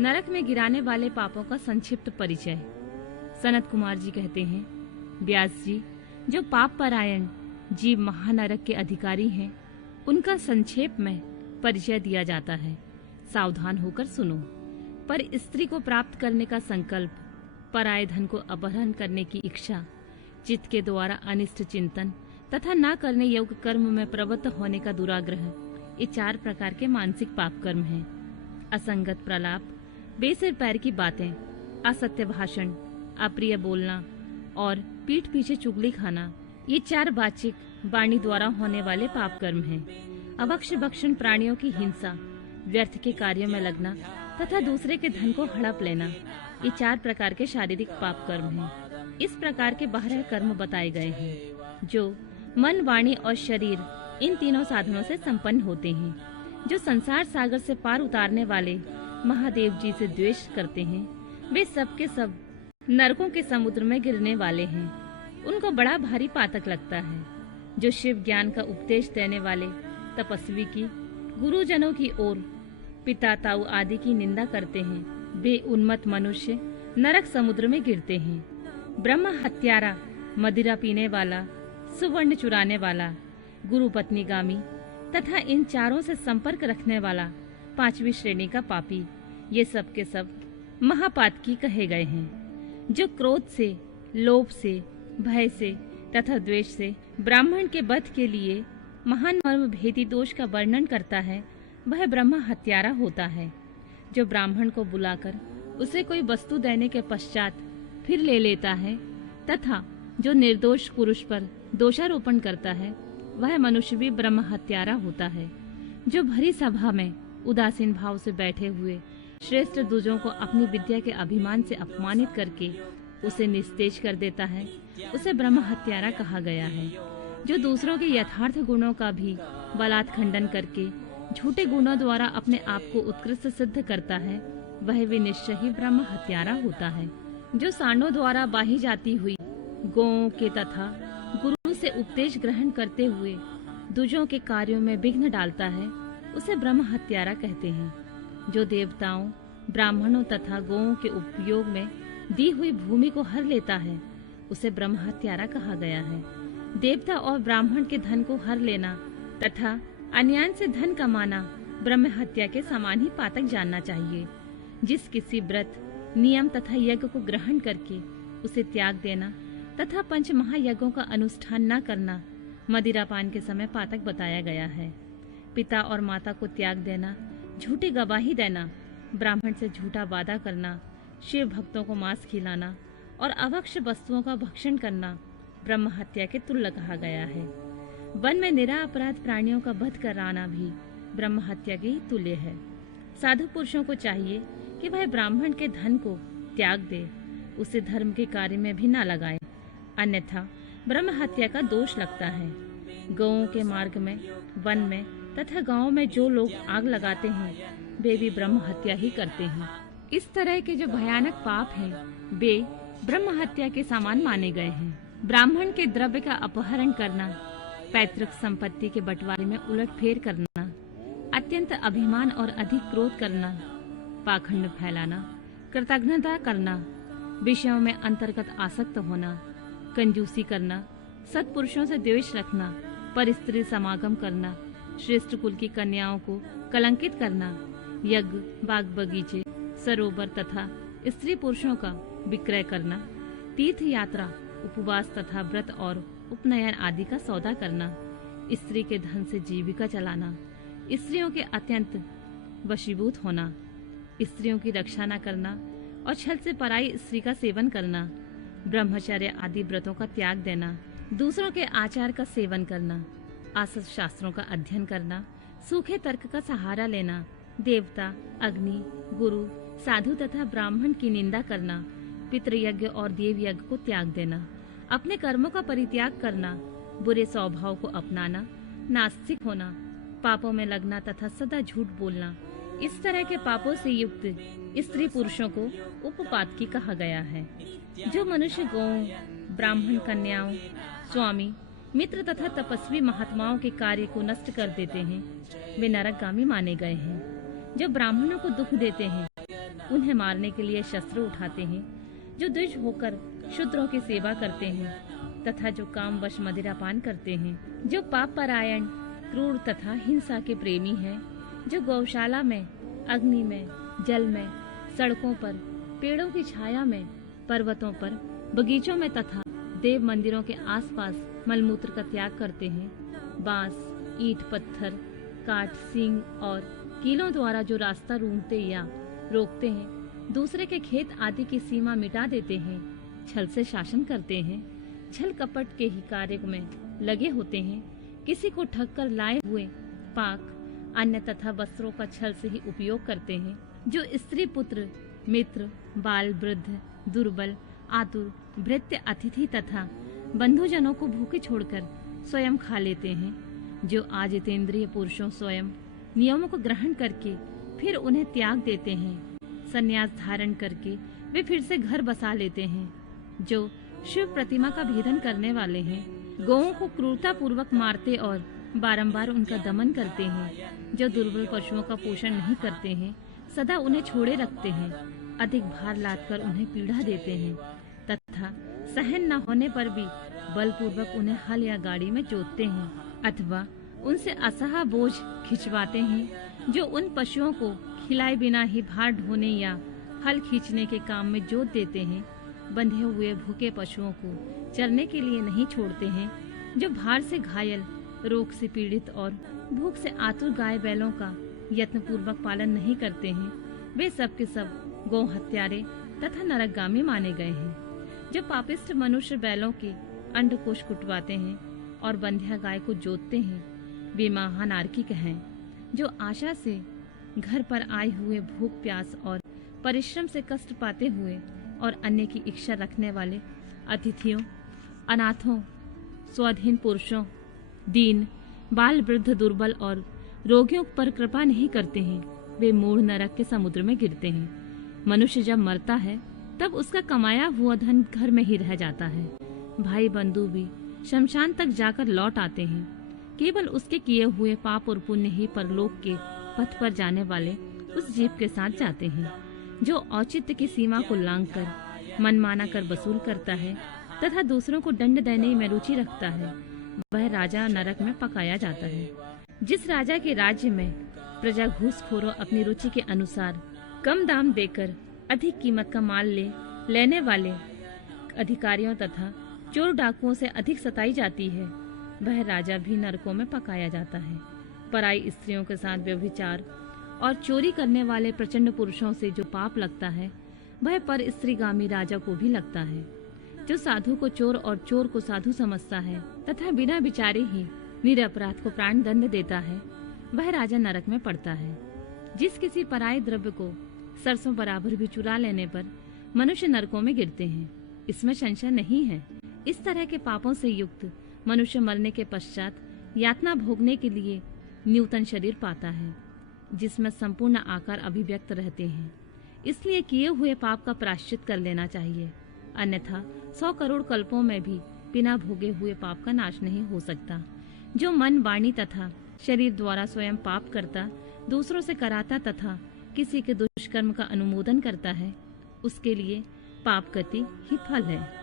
नरक में गिराने वाले पापों का संक्षिप्त परिचय। सनत कुमार जी कहते हैं, व्यास जी, जो पाप परायण जीव महानरक के अधिकारी हैं, उनका संक्षेप में परिचय दिया जाता है। सावधान होकर सुनो। पर स्त्री को प्राप्त करने का संकल्प, पराये धन को अपहरण करने की इच्छा, चित्त के द्वारा अनिष्ट चिंतन तथा न करने योग्य कर्म में प्रवृत्त होने का दुराग्रह, ये 4 प्रकार के मानसिक पाप कर्म हैं। असंगत प्रलाप, बेसिर पैर की बातें, असत्य भाषण, अप्रिय बोलना और पीठ पीछे चुगली खाना, ये 4 वाचिक वाणी द्वारा होने वाले पाप कर्म हैं। अभक्ष्य भक्षण, प्राणियों की हिंसा, व्यर्थ के कार्यों में लगना तथा दूसरे के धन को हड़प लेना, ये 4 प्रकार के शारीरिक पाप कर्म हैं। इस प्रकार के 12 कर्म बताए गए हैं जो मन, वाणी और शरीर, इन तीनों साधनों से संपन्न होते हैं। जो संसार सागर से पार उतारने वाले महादेव जी से द्वेष करते हैं, वे सब के सब नरकों के समुद्र में गिरने वाले हैं। उनको बड़ा भारी पातक लगता है। जो शिव ज्ञान का उपदेश देने वाले तपस्वी की, गुरुजनों की ओर पिता ताऊ आदि की निंदा करते हैं, वे उन्मत्त मनुष्य नरक समुद्र में गिरते हैं। ब्रह्म हत्यारा, मदिरा पीने वाला, सुवर्ण चुराने वाला, गुरु पत्नीगामी तथा इन 4 से संपर्क रखने वाला 5वीं श्रेणी का पापी, ये सब के सब महापातकी कहे गए हैं। जो क्रोध से, लोभ से, भय से तथा द्वेष से ब्राह्मण के वध के लिए महान मर्म भेदी दोष का वर्णन करता है, वह ब्रह्म हत्यारा होता है। जो ब्राह्मण को बुलाकर उसे कोई वस्तु देने के पश्चात फिर ले लेता है तथा जो निर्दोष पुरुष पर दोषारोपण करता है, वह मनुष्य भी ब्रह्म हत्यारा होता है। जो भरी सभा में उदासीन भाव से बैठे हुए श्रेष्ठ दूजों को अपनी विद्या के अभिमान से अपमानित करके उसे निस्तेज कर देता है, उसे ब्रह्म हत्यारा कहा गया है। जो दूसरों के यथार्थ गुणों का भी बलात् खंडन करके झूठे गुणों द्वारा अपने आप को उत्कृष्ट सिद्ध करता है, वह भी निश्चय ही ब्रह्म हत्यारा होता है। जो सांडों द्वारा बाही जाती हुई गौओं के तथा गुरु से उपदेश ग्रहण करते हुए दूजों के कार्यों में विघ्न डालता है, उसे ब्रह्म हत्यारा कहते हैं। जो देवताओं, ब्राह्मणों तथा गौओं के उपयोग में दी हुई भूमि को हर लेता है, उसे ब्रह्म हत्यारा कहा गया है। देवता और ब्राह्मण के धन को हर लेना तथा अन्याय से धन कमाना ब्रह्म हत्या के समान ही पातक जानना चाहिए। जिस किसी व्रत, नियम तथा यज्ञ को ग्रहण करके उसे त्याग देना तथा 5 महायज्ञों का अनुष्ठान न करना मदिरापान के समय पातक बताया गया है। पिता और माता को त्याग देना, झूठी गवाही देना, ब्राह्मण से झूठा वादा करना, शिव भक्तों को मांस खिलाना और अभक्ष्य वस्तुओं का भक्षण करना ब्रह्म हत्या के तुल्य कहा गया है। वन में निरापराध प्राणियों का वध कराना भी ब्रह्म हत्या के ही तुल्य है। साधु पुरुषों को चाहिए कि वह ब्राह्मण के धन को त्याग दे, उसे धर्म के कार्य में भी न लगाए, अन्यथा ब्रह्म हत्या का दोष लगता है। गौओं के मार्ग में, वन में तथा गांव में जो लोग आग लगाते हैं, वे भी ब्रह्म हत्या ही करते हैं। इस तरह के जो भयानक पाप हैं, वे ब्रह्म हत्या के समान माने गए हैं। ब्राह्मण के द्रव्य का अपहरण करना, पैतृक संपत्ति के बंटवारे में उलटफेर करना, अत्यंत अभिमान और अधिक क्रोध करना, पाखंड फैलाना, कृतज्ञता करना, विषयों में अंतर्गत आसक्त होना, कंजूसी करना, सत्पुरुषों से द्वेष रखना, पर स्त्री समागम करना, श्रेष्ठ कुल की कन्याओं को कलंकित करना, यज्ञ, बाग बगीचे, सरोवर तथा स्त्री पुरुषों का विक्रय करना, तीर्थ यात्रा, उपवास तथा व्रत और उपनयन आदि का सौदा करना, स्त्री के धन से जीविका चलाना, स्त्रियों के अत्यंत वशीभूत होना, स्त्रियों की रक्षा न करना और छल से पराई स्त्री का सेवन करना, ब्रह्मचर्य आदि व्रतों का त्याग देना, दूसरों के आचार का सेवन करना, आसत शास्त्रों का अध्ययन करना, सूखे तर्क का सहारा लेना, देवता, अग्नि, गुरु, साधु तथा ब्राह्मण की निंदा करना, पितृयज्ञ और देव यज्ञ को त्याग देना, अपने कर्मों का परित्याग करना, बुरे स्वभाव को अपनाना, नास्तिक होना, पापों में लगना तथा सदा झूठ बोलना, इस तरह के पापों से युक्त स्त्री पुरुषों को उपपातकी कहा गया है। जो मनुष्य गौओं, ब्राह्मण कन्याओं, स्वामी, मित्र तथा तपस्वी महात्माओं के कार्य को नष्ट कर देते हैं, वे नरकगामी माने गए हैं। जो ब्राह्मणों को दुख देते हैं, उन्हें मारने के लिए शस्त्र उठाते हैं, जो द्विज होकर शूद्रों की सेवा करते हैं तथा जो कामवश मदिरापान करते हैं, जो पाप परायण, क्रूर तथा हिंसा के प्रेमी हैं, जो गौशाला में, अग्नि में, जल में, सड़कों पर, पेड़ों की छाया में, पर्वतों पर, बगीचों में तथा देव मंदिरों के आसपास मलमूत्र का त्याग करते हैं, बांस, ईंट, पत्थर, काट, सींग और कीलों द्वारा जो रास्ता रूंधते या रोकते हैं, दूसरे के खेत आदि की सीमा मिटा देते हैं, छल से शासन करते हैं, छल कपट के ही कार्य में लगे होते हैं, किसी को ठग कर लाए हुए पाक, अन्न तथा वस्त्रों का छल से ही उपयोग करते हैं, जो स्त्री, पुत्र, मित्र, बाल, वृद्ध, दुर्बल, आतुर, भृत्य, अतिथि तथा बंधुजनों को भूखे छोड़कर स्वयं खा लेते हैं, जो आजितेंद्रिय पुरुषों स्वयं नियमों को ग्रहण करके फिर उन्हें त्याग देते हैं, संन्यास धारण करके वे फिर से घर बसा लेते हैं, जो शिव प्रतिमा का भेदन करने वाले हैं, गौओं को क्रूरता पूर्वक मारते और बारंबार उनका दमन करते हैं, जो दुर्बल पशुओं का पोषण नहीं करते हैं, सदा उन्हें छोड़े रखते हैं, अधिक भार लादकर उन्हें पीड़ा देते हैं तथा सहन न होने पर भी बलपूर्वक उन्हें हल या गाड़ी में जोतते हैं अथवा उनसे असहा बोझ खिंचवाते हैं, जो उन पशुओं को खिलाए बिना ही भार ढोने या हल खींचने के काम में जोत देते हैं, बंधे हुए भूखे पशुओं को चरने के लिए नहीं छोड़ते हैं, जो भार से घायल, रोग से पीड़ित और भूख से आतुर गाय बैलों का यत्न पूर्वक पालन नहीं करते हैं, वे सब के सब गौ हत्यारे तथा नरकगामी माने गए हैं, जो पापिष्ट मनुष्य बैलों के अंडकोश कुटवाते हैं और बंध्या गाय को जोतते हैं, वे महानार्किक हैं, जो आशा से घर पर आए हुए भूख, प्यास और परिश्रम से कष्ट पाते हुए और अन्य की इच्छा रखने वाले अतिथियों, अनाथों, स्वाधीन पुरुषों, दीन, बाल, वृद्ध, दुर्बल और रोगियों पर कृपा नहीं करते हैं, वे मूढ़ नरक के समुद्र में गिरते हैं। मनुष्य जब मरता है तब उसका कमाया हुआ धन घर में ही रह जाता है, भाई बंधु भी शमशान तक जाकर लौट आते हैं, केवल उसके किए हुए पाप और पुण्य ही परलोक के पथ पर जाने वाले उस जीव के साथ जाते हैं, जो औचित्य की सीमा को लांघकर मनमाना कर वसूल करता है तथा दूसरों को दंड देने में रुचि रखता है, वह राजा नरक में पकाया जाता है। जिस राजा के राज्य में प्रजा घूसखोरों अपनी रुचि के अनुसार कम दाम देकर अधिक कीमत का माल लेने वाले अधिकारियों तथा चोर डाकुओं से अधिक सताई जाती है, वह राजा भी नरकों में पकाया जाता है। पराई स्त्रियों के साथ व्यभिचार और चोरी करने वाले प्रचंड पुरुषों से जो पाप लगता है, वह पर स्त्रीगामी राजा को भी लगता है। जो साधु को चोर और चोर को साधु समझता है तथा बिना विचारे ही निरपराध को प्राण दंड देता है, वह राजा नरक में पड़ता है। जिस किसी पराये द्रव्य को सरसों बराबर भी चुरा लेने पर मनुष्य नरकों में गिरते हैं, इसमें संशय नहीं है। इस तरह के पापों से युक्त मनुष्य मरने के पश्चात यातना भोगने के लिए न्यूतन शरीर पाता है, जिसमें संपूर्ण आकार अभिव्यक्त रहते हैं। इसलिए किए हुए पाप का प्रायश्चित कर लेना चाहिए, अन्यथा 100 करोड़ कल्पों में भी बिना भोगे हुए पाप का नाश नहीं हो सकता। जो मन, वाणी तथा शरीर द्वारा स्वयं पाप करता, दूसरों से कराता तथा किसी के दुष्कर्म का अनुमोदन करता है, उसके लिए पाप गति ही फल है।